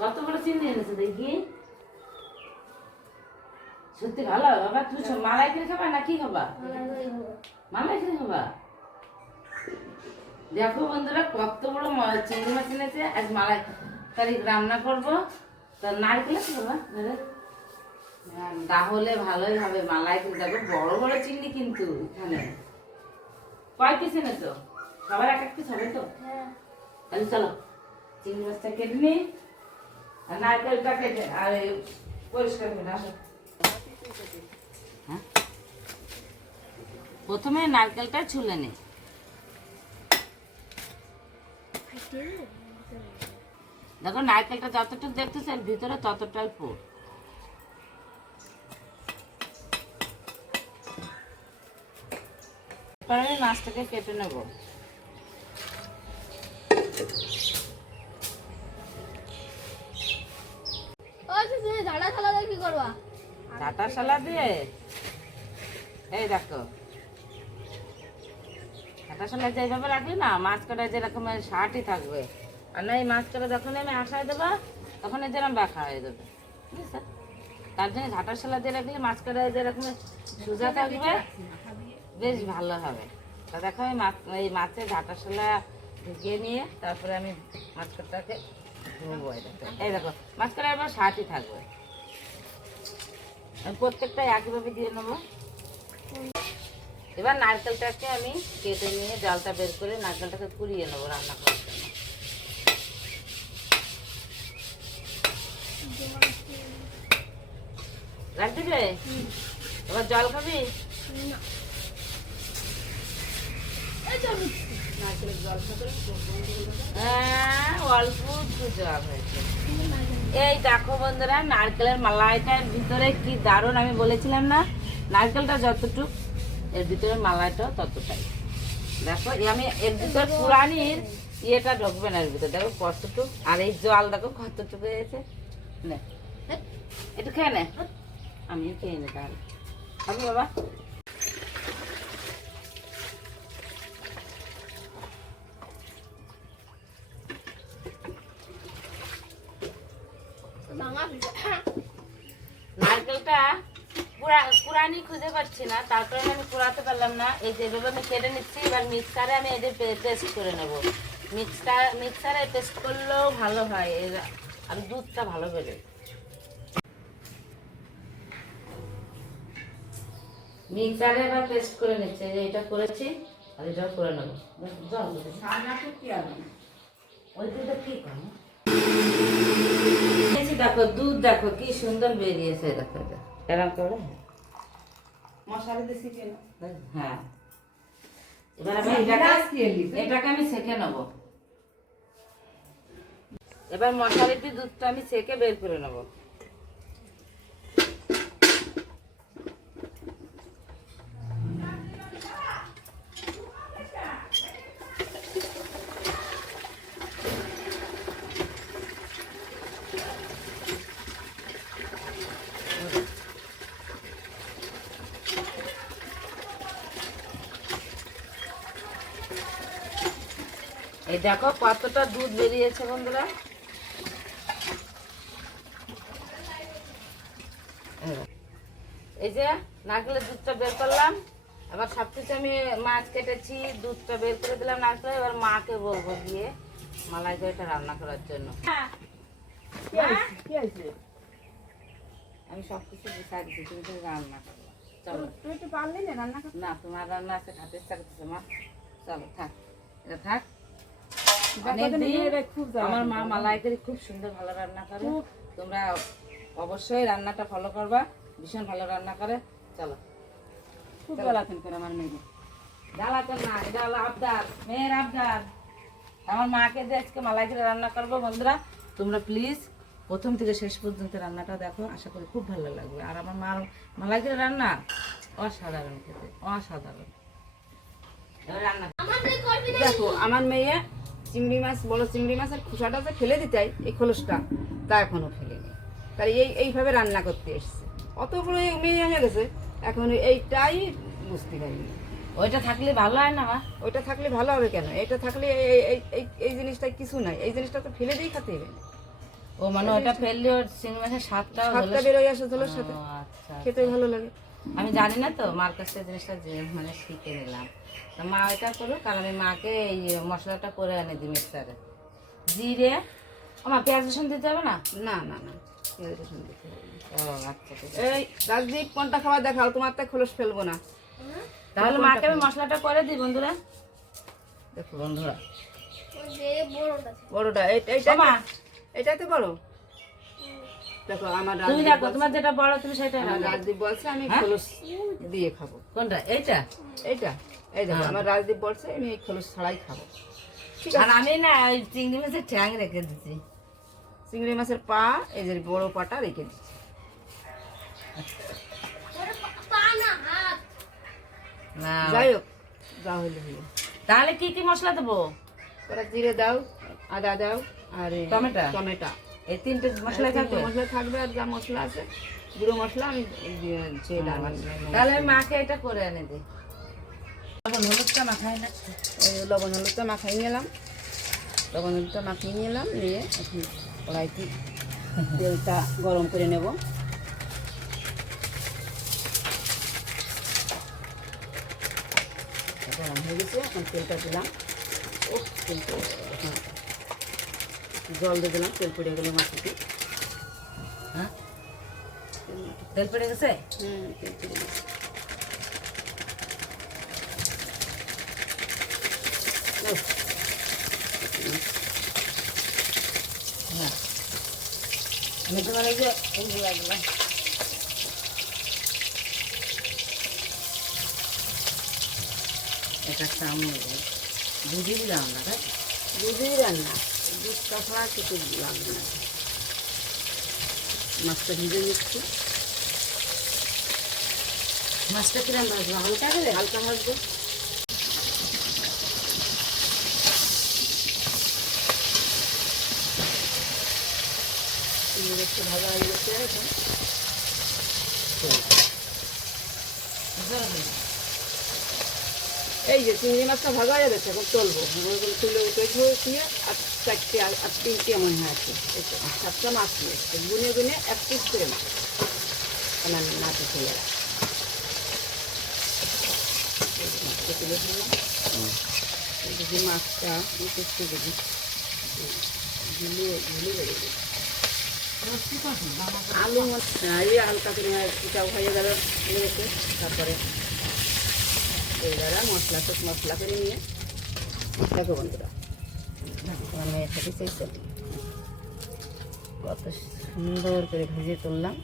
কত বড় চিংড়ি এনেছে দেখি? সত্যি ভালো, বাবা তুই মালাই করে খাবা না কি খাবা? মালাই করে খাব? দেখো বন্ধুরা, কত বড় চিংড়ি মাছ এনেছে, আজ মালাই কারি রান্না করব। তা নারকেল আছে বাবা তাহলে ভালোই হবে। মালাই দেখো বড় বড় চিংড়ি কিন্তু এখানে। কয় পিস এনেছো? সবার এক এক পিস হবে তো? হ্যাঁ। তাহলে চলো চিংড়ি মাছটা কেটে নিই আর নারকেলটা কেটে আর পরিষ্কার করে আসো হ্যাঁ? প্রথমে নারকেলটা ছুলে নে। দেখো নারকেলটা যতটুকু দেখতেছে ভিতরে ততটাই পুর। এবার আমি মাছটাকে কেটে নেব। দিয়ে এই দেখো। যেভাবে না মাছ কাটা যেরকমের শার্টই থাকবে। আর না এই মাছ কাটা যখন আমি আশায় দেবা তখন যেরকম হয়ে যাবে। বুঝছ? তার জন্য ঝাঁটার সালা দিয়ে রাখলে মাছ কাটা যেরকম সোজা থাকবে। বেশ ভালো হবে। তা দেখো আমি মাছ এই মাছের ঝাঁটার সালা ঢুকিয়ে নিয়ে তারপরে আমি মাছ কাটাকে ধুবো এই দেখো এই দেখো মাছ কাটা এবার শার্টই থাকবে। আমি প্রত্যেকটা একইভাবে দিয়ে নেব। এবার নারকেলটাকে আমি কেটে নিয়ে জলটা বের করে নারকেলটাকে কুড়িয়ে নেব রান্না করার জন্য। রাখতে এবার জল খাবি? না। অল্প একটু জল হয়েছে। এই দেখো বন্ধুরা, নারকেলের মালাইটার ভিতরে কি দারুণ, আমি বলেছিলাম না? নারকেলটা যতটুক, এর ভিতরে মালাইটাও ততটাই। দেখো আমি এর ভিতর পুরানির ইয়েটা ঢুকবে না এর ভিতরে। দেখো কতটুক, আর এই জল দেখো কতটুকু হয়েছে। নে, একটু খেয়ে নে। আমি খেয়ে নে তাহলে। খাবি বাবা ভাঙা পিঠা নারকেলটা পুরা পুরানি খুঁজে পাচ্ছি না তারপরে আমি পুরাতে পারলাম না। এই যে এভাবে আমি কেটে নিচ্ছি, এবার মিক্সারে আমি এদের পেস্ট করে নেব। মিক্সটার মিক্সারে পেস্ট করলেও ভালো হয়, এর আর দুধটা ভালো বেরোয় মিক্সারে এবার পেস্ট করে নিচ্ছে যে এটা করেছি, আর এটাও করে নেব। দেখো, দুধ দেখো, কি সুন্দর বেরিয়েছে, দেখো। এরকম করে? মশারি দেশি কেন? হ্যাঁ। এবার আমি এটাকে এটাকে আমি সেকে নেব। এবার মশারিটি দুধটা আমি সেকে বের করে নেব। দেখো কতটা দুধ বেরিয়েছে বন্ধুরা। এই যে নারকেলের দুধটা বের করলাম। এবার সব কিছু আমি মাছ কেটেছি দুধটা বের করে দিলাম নারকেল। এবার মাকে বলব গিয়ে মালাই করে এটা রান্না করার জন্য। আমি সব কিছু গুছাই দিচ্ছি তুমি তুমি রান্না করো। চলো। তুই একটু পারলি না রান্না না তোমার রান্না আছে খাতে ইচ্ছা করতেছে মা। চলো থাক। এটা থাক দেখো তো অনেকদিন মেয়েরা খুব জ্বালা আমার মা করে। মালাইকারি খুব সুন্দর ভালো রান্না করে। তোমরা অবশ্যই রান্নাটা ফলো করবা ভীষণ ভালো রান্না করে। চলো। খুব জ্বালাতন করে আমার মেয়ে না এটা হলো আবদার মেয়ের আবদার। আমার মাকে দিয়ে আজকে মালাইকারি রান্না করব বন্ধুরা। তোমরা প্লিজ প্রথম থেকে শেষ পর্যন্ত রান্নাটা দেখো আশা করি খুব ভালো লাগবে। আর আমার মার মালাইকারি রান্না অসাধারণ খেতে অসাধারণ। রান্না আমাদের করবি না দেখো আমার মেয়ে চিংড়ি মাছ বড় চিংড়ি মাছের খোসাটা যে ফেলে দিতে এই খোলসটা তা এখনও ফেলেনি। তাই এই এইভাবে রান্না করতে এসছে। অতগুলো মেয়ে হয়ে গেছে এখন এইটাই বুঝতে পারিনি। ওইটা থাকলে ভালো হয় না মা? ওইটা থাকলে ভালো হবে কেন? এটা থাকলে এই- এই এই এই জিনিসটা কিছু নাই। এই জিনিসটা তো ফেলে দিয়েই খেতে হবে। ও মানে ওটা ফেললে ওর চিংড়ি মাছের স্বাদটাও হলো স্বাদটা বেরোয় আসে ঝোলের সাথে। আচ্ছা খেতে ভালো লাগে। আমি জানি না তো মার কাছ থেকে জিনিসটা মানে শিখে নিলাম। মা ওইটা করুক আর আমি মাকে এই মশলাটা করে এনে দিই মিক্সারে জিরে মা পেঁয়াজ রসুন দিতে হবে না? না না না পেঁয়াজ রসুন দিতে হবে ও আচ্ছা এই রাজদীপ কোনটা খাবার দেখাও তোমার তো খোলস ফেলব না। তাহলে মাকে আমি মশলাটা করে দিই বন্ধুরা। দেখো বন্ধুরা। বড়টা এইটা মা এটাই তো বড়? দেখো আমার তুমি দেখো তোমার যেটা বড় তুমি সেটা আমার রাজদীপ বলছে আমি হ্যাঁ? খোলস দিয়ে খাব। কোনটা? এইটা? এইটা। এই দেখো হ্যাঁ। আমার রাজদীপ বলছে আমি এই খোলস ছাড়াই খাব। আর আমি না ওই চিংড়ি মাছের ঠ্যাং রেখে দিচ্ছি চিংড়ি মাছের পা এই যে বড় পাটা রেখে দিচ্ছি যাই হোক যা হইলে হইল। তাহলে কি কি মশলা দেবো? ওরা জিরে দাও আদা দাও আর এই টমেটো? টমেটো। এই তিনটে মশলা থাকবে? মশলা থাকবে আর যা মশলা আছে গুঁড়ো মশলা আমি তাহলে আমি মাকে এটা করে এনে দিই তখন হলুদটা মাখাই না। লবণ হলুদটা মাখাই নিলাম। লবণ হলুদটা মাখিয়ে নিলাম, নিয়ে এখন কড়াইতে তেলটা গরম করে নেব। গরম হয়ে গেছে, এখন তেলটা দিলাম। ও তেলটা জল দিয়ে দিলাম, তেল পড়ে গেলে মাটিতে। হ্যাঁ? তেল পড়ে গেছে? হুম, তেল পড়ে গেছে উফ, হ্যাঁ আমি তোমার এই যে এইগুলো এগুলো এটা চামচ বুঝি দিলাম না তাই? দুধই রান্না। দুধ ছাড়া কিছু লাগবে না। মাছটা ভিজে নিচ্ছি। মাছটা কিরম ভাজবো হালকা করে? হালকা ভাজবো। একটু ভাজা হয়ে গেছে এখন এই যে চিংড়ি মাছটা ভাজা হয়ে গেছে এখন চলবো ওগুলো তুলে উঠে দিয়ে আর চারটে আর আর তিনটে মনে হয় আছে এই তো, আর সাতটা মাছ নিয়েছে গুনে গুনে এক পিস করে মাছ কেন নাতে চলে মাছটা তুলে দিলাম এই যে মাছটা একটু যদি ঝুলিয়ে ঝুলিয়ে বেড়ে দিই আলু হ্যাঁ, এই হালকা করে পিঠাও হয়ে গেল লেগেছে তারপরে এইবারে মশলা সব মশলা করে নিয়ে দেখো বন্ধুরা আমার মেয়ের সাথে চেয়েছে কত সুন্দর করে ভেজে তুললাম।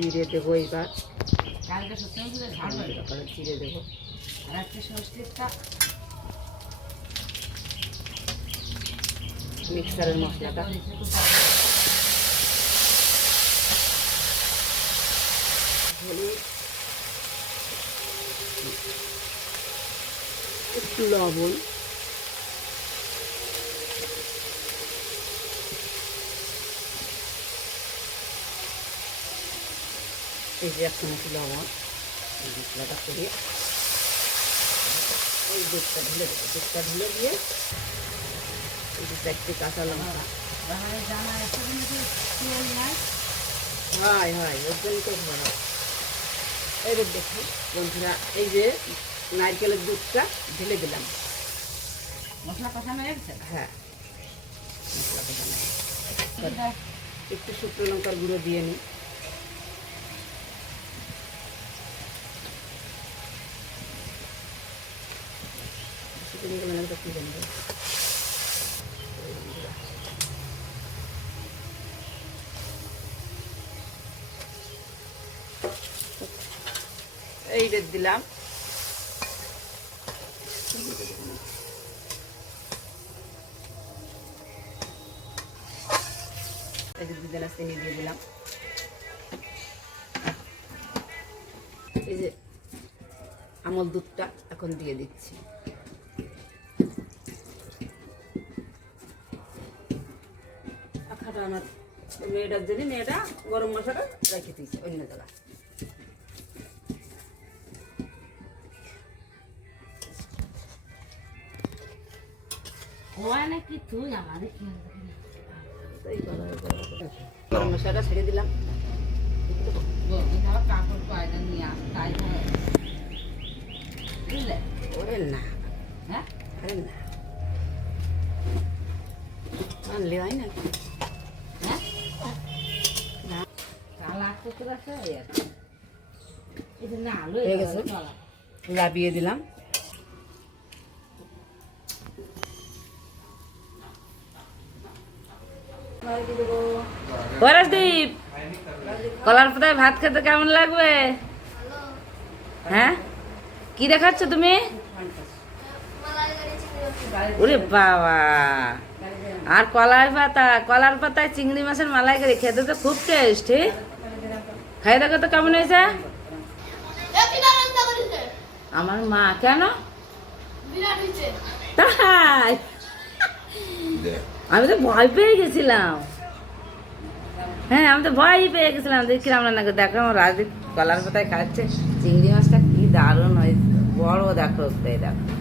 জিরে দেবো এইবার জিরে দেবো। আর একটা সংস্কৃতটা মিক্সারের মশলাটা। হলুদ। একটু লবণ। এই যে এক চামচ লবণ এই মশলাটা করে ওই দুধটা ঢেলে দেবো দুধটা ঢেলে দিয়ে এই যে চারটে কাঁচা লঙ্কা। হয় হয় ওর জন্য তো ভালো এবার দেখি বন্ধুরা এই যে নারকেলের দুধটা ঢেলে দিলাম। মশলা কষানো গেছে? হ্যাঁ। মশলা কষানো। একটু শুকনো লঙ্কার গুঁড়ো দিয়ে নিই। শুকনো লঙ্কার গুঁড়ো কি এই দিলাম দুধ চিনি দিয়ে দিলাম। এই যে আমল দুধটা এখন দিয়ে দিচ্ছি। আখাটা আমার মেয়েটার জন্য মেয়েটা গরম মশলা রেখে দিয়েছে অন্য জায়গায়। হয় নাকি তুই আমাদের কি গরম মশলাটা ছেড়ে দিলাম। কাপড় পায়দা নিয়ে আস তাই হয়। বুঝলে? ওরে না। হয়ে গেছে? লাবিয়ে দিলাম। পরেশদীপ, কলার পাতায় ভাত খেতে কেমন লাগবে? হ্যাঁ? কি দেখাচ্ছ তুমি? ওরে বাবা। আর কলার পাতা, কলার পাতায় চিংড়ি মাছের মালাইকারি, খেতে তো খুব টেস্ট খাই দেখো তো কেমন হয়েছে? আমার মা কেন? তাই? আমি তো ভয় পেয়ে গেছিলাম। হ্যাঁ আমি তো ভয় পেয়ে গেছিলাম। দেখছিলাম না নাকি দেখো আমার রাজদীপ কলার কোথায় খাচ্ছে। চিংড়ি মাছটা কি দারুণ হয়েছে বড় দেখো দেখো।